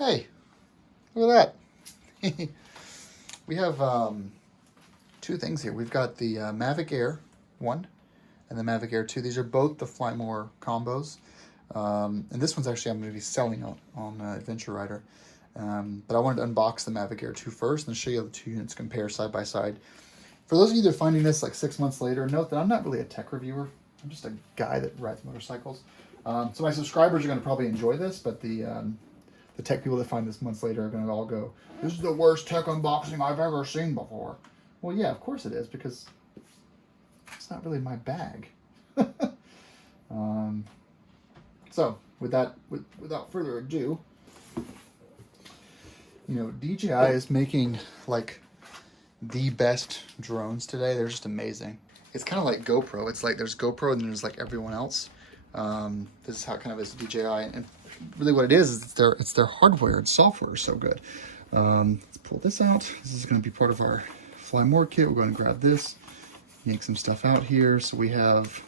Hey, look at that. We have two things here. We've got the Mavic Air 1 and the Mavic Air 2. These are both the Fly More combos. And this one's actually I'm going to be selling on Adventure Rider. But I wanted to unbox the Mavic Air 2 first and show you how the two units compare side by side. For those of you that are finding this like 6 months later, note that I'm not really a tech reviewer. I'm just a guy that rides motorcycles. So my subscribers are going to probably enjoy this, but the tech people that find this months later are going to all go, "This is the worst tech unboxing I've ever seen before." Well, yeah, of course it is, because it's not really my bag. So without further ado, DJI is making like the best drones today. They're just amazing. It's kind of like GoPro. It's like there's GoPro and then there's like everyone else. This is how it kind of is DJI, and really what it is it's their hardware and software is so good. Let's pull this out. This is going to be part of our Fly More kit. We're going to grab this, yank some stuff out here. So we have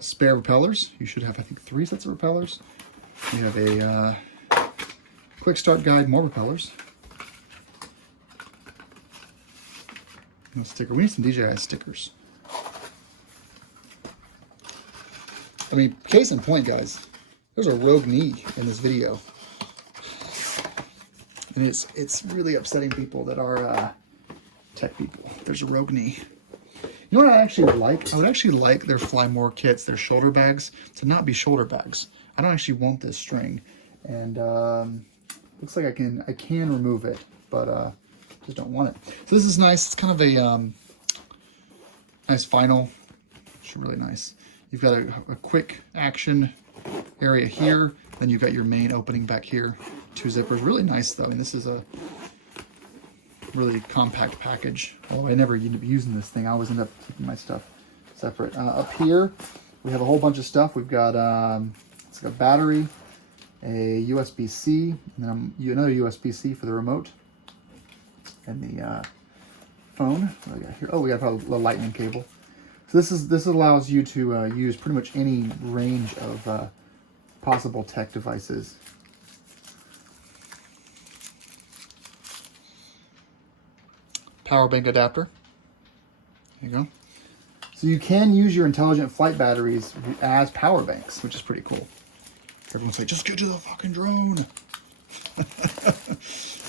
spare propellers. You should have, I think, 3 sets of propellers. We have a quick start guide, more propellers. And a sticker. We need some DJI stickers. I mean, case in point, guys, there's a rogue knee in this video. And it's really upsetting people that are tech people. There's a rogue knee. You know what I actually would like? I would actually like their Fly More kits, their shoulder bags, to not be shoulder bags. I don't actually want this string. And looks like I can remove it, but just don't want it. So this is nice. It's kind of a nice vinyl. It's really nice. You've got a quick action area here. Then you've got your main opening back here. 2 zippers. Really nice though. I mean, this is a really compact package. Oh, I never end up using this thing. I always end up keeping my stuff separate. Up here, we have a whole bunch of stuff. We've got it's like a battery, a USB-C, and then another USB-C for the remote, and the phone. What do we got here? Oh, we got a lightning cable. So this allows you to use pretty much any range of possible tech devices. Power bank adapter. There you go. So you can use your intelligent flight batteries as power banks, which is pretty cool. Everyone's like, just get to the fucking drone.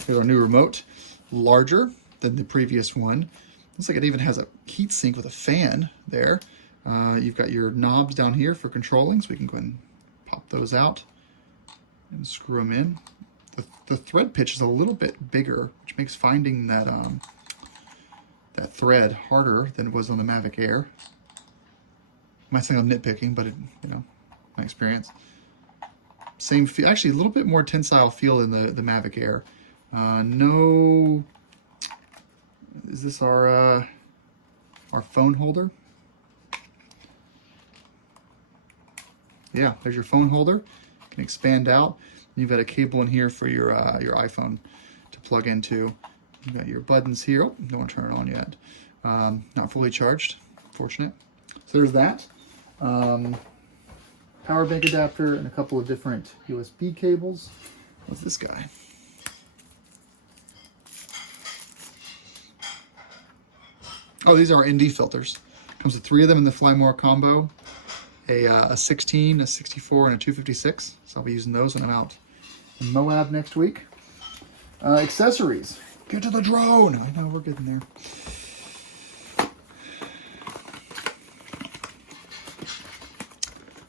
Here's our new remote, larger than the previous one. Looks like it even has a heat sink with a fan there. You've got your knobs down here for controlling, so we can go ahead and pop those out and screw them in. The thread pitch is a little bit bigger, which makes finding that that thread harder than it was on the Mavic Air. Might sound I'm nitpicking, but my experience. Same feel, actually a little bit more tensile feel than the Mavic Air. No, is this our phone holder? Yeah, there's your phone holder. You can expand out. You've got a cable in here for your iPhone to plug into. You've got your buttons here. Oh, don't want to turn it on yet. Not fully charged, fortunate. So there's that. Power bank adapter and a couple of different USB cables. What's this guy? Oh, these are ND filters. Comes with 3 of them in the Fly More combo. A 16, a 64, and a 256. So I'll be using those when I'm out in Moab next week. Accessories. Get to the drone. I know, we're getting there.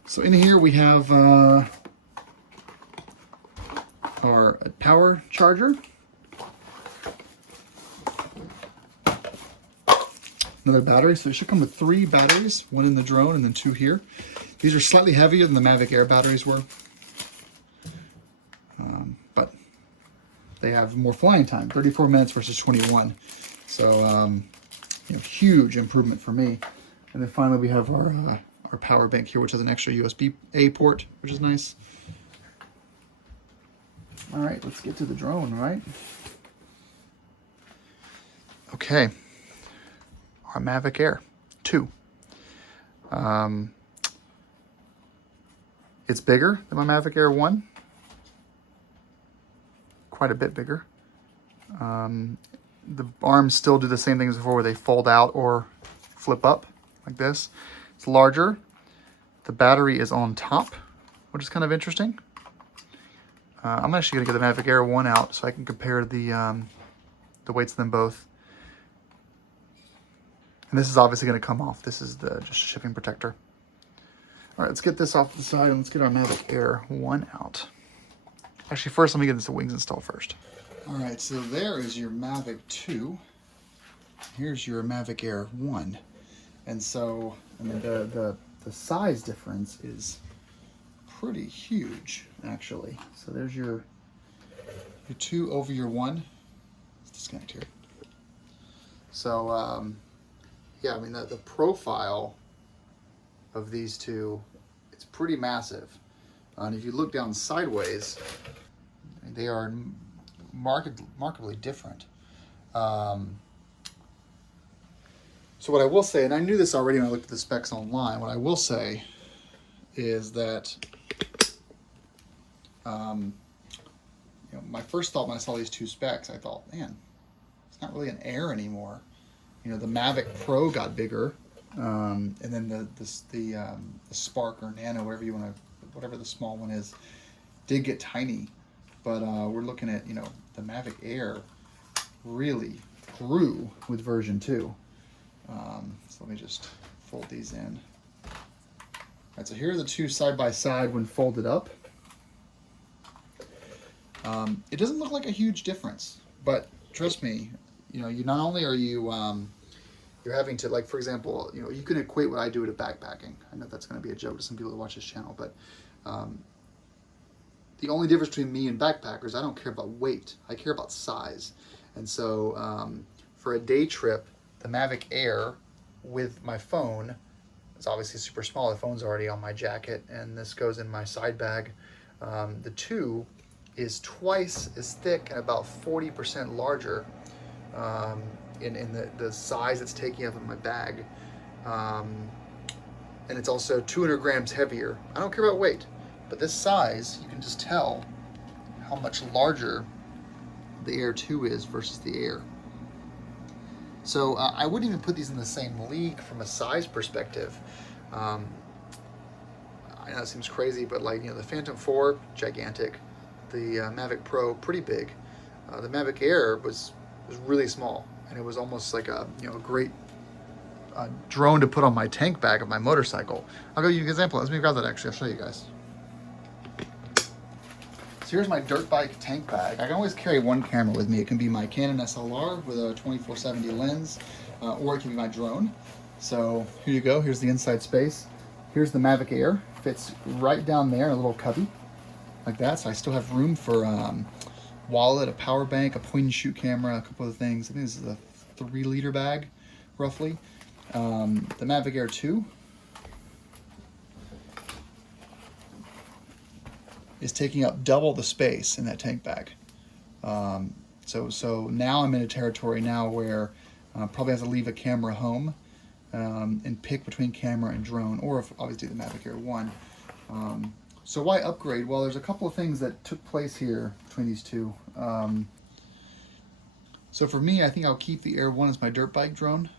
So in here we have our power charger. Another battery. So it should come with 3 batteries, 1 in the drone and then 2 here. These are slightly heavier than the Mavic Air batteries were. But they have more flying time, 34 minutes versus 21. So, huge improvement for me. And then finally we have our power bank here, which has an extra USB-A port, which is nice. All right, let's get to the drone, right? Okay. Our Mavic Air 2. It's bigger than my Mavic Air 1. Quite a bit bigger. The arms still do the same thing as before, where they fold out or flip up like this. It's larger. The battery is on top, which is kind of interesting. I'm actually gonna get the Mavic Air 1 out so I can compare the weights of them both. And this is obviously gonna come off. This is the just shipping protector. All right, let's get this off to the side and let's get our Mavic Air 1 out. Actually, first let me get the wings installed first. All right, so there is your Mavic 2. Here's your Mavic Air 1. And so, I mean, the size difference is pretty huge, actually. So there's your 2 over your 1. Let's disconnect here. So, yeah, I mean, the profile of these two, it's pretty massive. And if you look down sideways, they are markedly different. So what I will say, and I knew this already when I looked at the specs online, what I will say is that you know, my first thought when I saw these two specs, I thought, man, it's not really an Air anymore. You know, the Mavic Pro got bigger, and then the Spark or Nano, whatever the small one is, did get tiny. But we're looking at, you know, the Mavic Air really grew with version 2. So let me just fold these in. All right, so here are the two side by side when folded up. It doesn't look like a huge difference, but trust me, you know, you not only are you you're having to, like, for example, you know, you can equate what I do to backpacking. I know that's going to be a joke to some people that watch this channel, but the only difference between me and backpackers, I don't care about weight. I care about size. And so for a day trip, the Mavic Air with my phone, it's obviously super small. The phone's already on my jacket, and this goes in my side bag. The 2 is twice as thick and about 40% larger in the size it's taking up in my bag. And it's also 200 grams heavier. I don't care about weight, but this size, you can just tell how much larger the Air 2 is versus the Air. So I wouldn't even put these in the same league from a size perspective. I know it seems crazy, but, like, you know, the Phantom 4, gigantic. The Mavic Pro, pretty big. The Mavic Air was really small, and it was almost like a, you know, a great drone to put on my tank bag of my motorcycle. I'll give you an example. Let me grab that, actually. I'll show you guys. So here's my dirt bike tank bag. I can always carry one camera with me. It can be my Canon SLR with a 24-70 lens, or it can be my drone. So here you go. Here's the inside space. Here's the Mavic Air. Fits right down there in a little cubby like that. So I still have room for wallet, a power bank, a point and shoot camera, a couple of things. I think this is a 3-liter bag, roughly. The Mavic Air 2 is taking up double the space in that tank bag. So now I'm in a territory now where probably have to leave a camera home and pick between camera and drone, or if obviously the Mavic Air 1. So why upgrade? Well, there's a couple of things that took place here between these two. So for me, I think I'll keep the Air 1 as my dirt bike drone.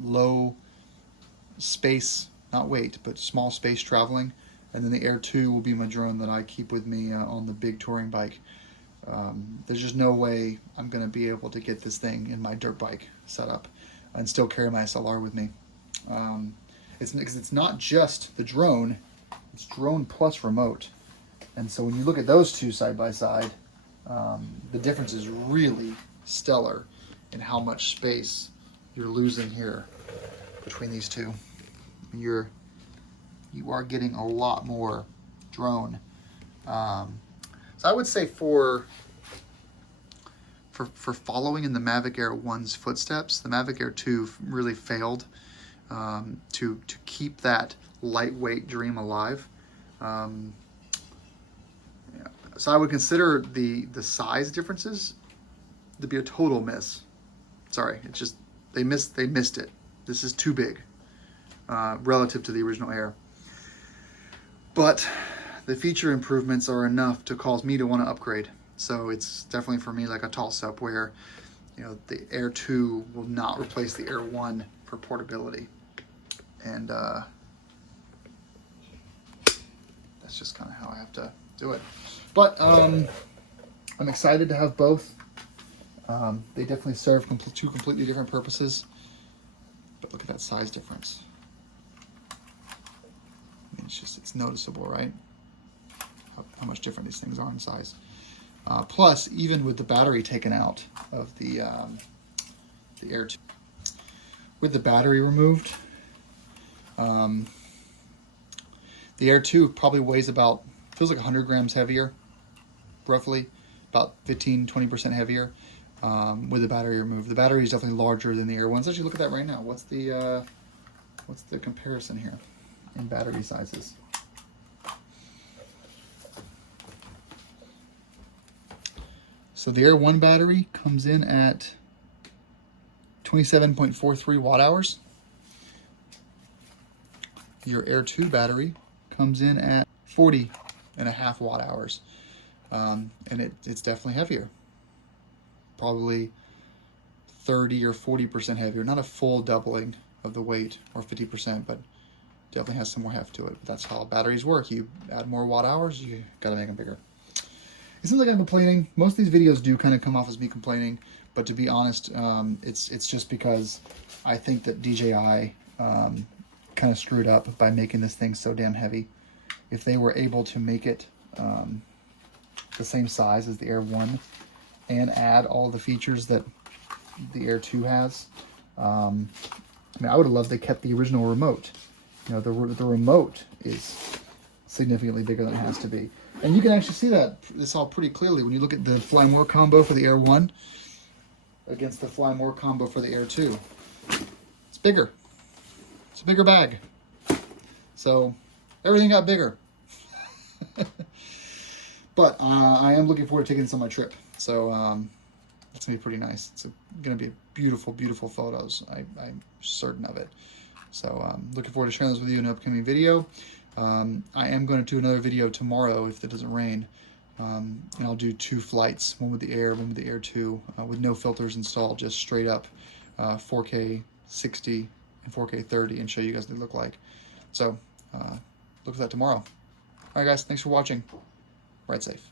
Low space, not weight, but small space traveling. And then the Air 2 will be my drone that I keep with me on the big touring bike. There's just no way I'm going to be able to get this thing in my dirt bike setup and still carry my SLR with me. It's not just the drone, it's drone plus remote. And so when you look at those two side by side, the difference is really stellar in how much space you're losing here between these two. You are getting a lot more drone. So I would say for following in the Mavic Air 1's footsteps, the Mavic Air 2 really failed to keep that lightweight dream alive. So I would consider the size differences to be a total miss. Sorry, it's just they missed it. This is too big relative to the original Air. But the feature improvements are enough to cause me to want to upgrade. So it's definitely for me like a toss-up where, you know, the Air 2 will not replace the Air 1 for portability. And that's just kind of how I have to do it. But I'm excited to have both. They definitely serve two completely different purposes. But look at that size difference. I mean, it's noticeable, right? How much different these things are in size. Plus, even with the battery taken out of the Air 2, with the battery removed, the Air 2 probably weighs about, feels like 100 grams heavier, roughly, about 15-20% heavier with the battery removed. The battery is definitely larger than the Air 1. Let's actually look at that right now. What's the comparison here in battery sizes? So the Air 1 battery comes in at 27.43 watt hours. Your Air 2 battery comes in at 40.5 watt hours. And it's definitely heavier. Probably 30 or 40% heavier. Not a full doubling of the weight or 50%, but definitely has some more heft to it. That's how batteries work. You add more watt hours, you gotta make them bigger. It seems like I'm complaining. Most of these videos do kind of come off as me complaining, but to be honest, it's just because I think that DJI kind of screwed up by making this thing so damn heavy. If they were able to make it the same size as the Air 1 and add all the features that the Air 2 has, I mean, I would have loved they kept the original remote. You know, the remote is significantly bigger than it has to be. And you can actually see this all pretty clearly when you look at the Fly More combo for the Air 1 against the Fly More combo for the Air 2. It's bigger. It's a bigger bag. So everything got bigger. But I am looking forward to taking this on my trip. So it's going to be pretty nice. It's going to be beautiful, beautiful photos. I'm certain of it. So looking forward to sharing this with you in an upcoming video. I am going to do another video tomorrow if it doesn't rain. And I'll do 2 flights, one with the Air, one with the Air 2, with no filters installed, just straight up 4K 60 and 4K 30 and show you guys what they look like. So look for that tomorrow. All right, guys, thanks for watching. Ride safe.